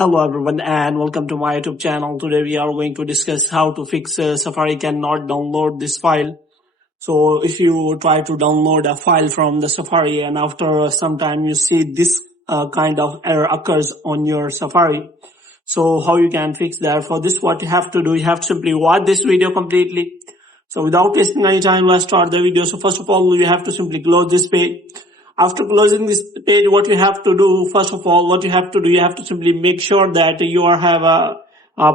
Hello everyone and welcome to my YouTube channel. Today we are going to discuss how to fix Safari cannot download this file. So if you try to download a file from the Safari and after some time you see this kind of error occurs on your Safari. So how you can fix that? For this, what you have to do, you have to simply watch this video completely. So without wasting any time, let's start the video. So first of all, you have to simply close this page. After closing this page, what you have to do, first of all, you have to simply make sure that you have a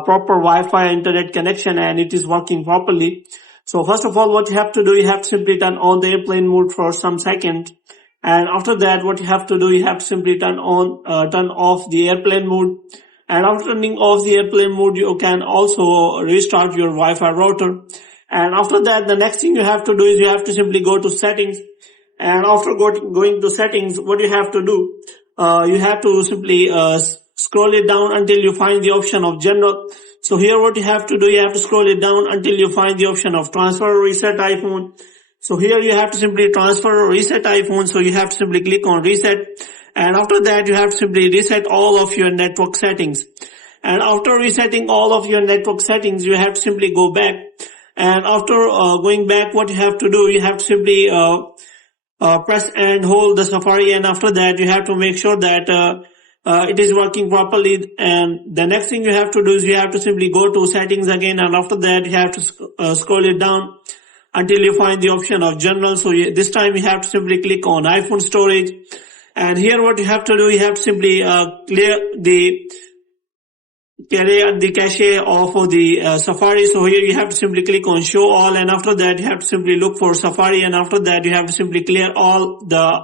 proper Wi-Fi internet connection and it is working properly. So first of all, what you have to do, you have to simply turn on the airplane mode for some seconds. And after that, what you have to do, you have to simply turn off the airplane mode. And after turning off the airplane mode, you can also restart your Wi-Fi router. And after that, the next thing you have to do is you have to simply go to settings. And after going to settings, what you have to do, you have to simply scroll it down until you find the option of general. So here what you have to do, you have to scroll it down until you find the option of transfer or reset iPhone. So here you have to simply transfer or reset iPhone. So you have to simply click on reset. And after that, you have to simply reset all of your network settings. And after resetting all of your network settings, you have to simply go back. And after going back, what you have to do, you have to simply press and hold the Safari, and after that you have to make sure that it is working properly. And the next thing you have to do is you have to simply go to settings again, and after that you have to scroll it down until you find the option of general. So this time you have to simply click on iPhone storage, and here what you have to do, you have to simply clear the cache of the Safari. So here you have to simply click on show all, and after that you have to simply look for Safari, and after that you have to simply clear all the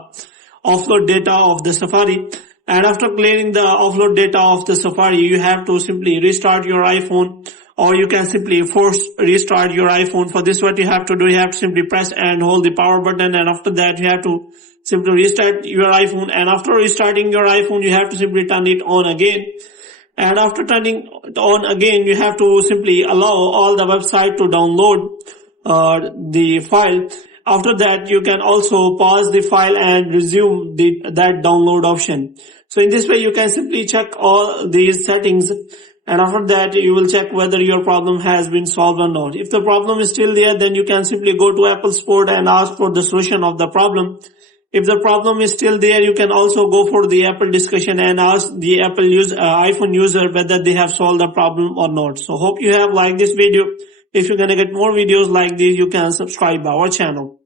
offload data of the Safari. And after clearing the offload data of the Safari, you have to simply restart your iPhone, or you can simply force restart your iPhone. For this, what you have to do, you have to simply press and hold the power button, and after that you have to simply restart your iPhone. And after restarting your iPhone, you have to simply turn it on again. And after turning it on again, you have to simply allow all the website to download the file. After that, you can also pause the file and resume that download option. So in this way, you can simply check all these settings, and after that, you will check whether your problem has been solved or not. If the problem is still there, then you can simply go to Apple Support and ask for the solution of the problem. If the problem is still there, you can also go for the Apple discussion and ask the iPhone user whether they have solved the problem or not. So hope you have liked this video. If you're gonna get more videos like this, you can subscribe our channel.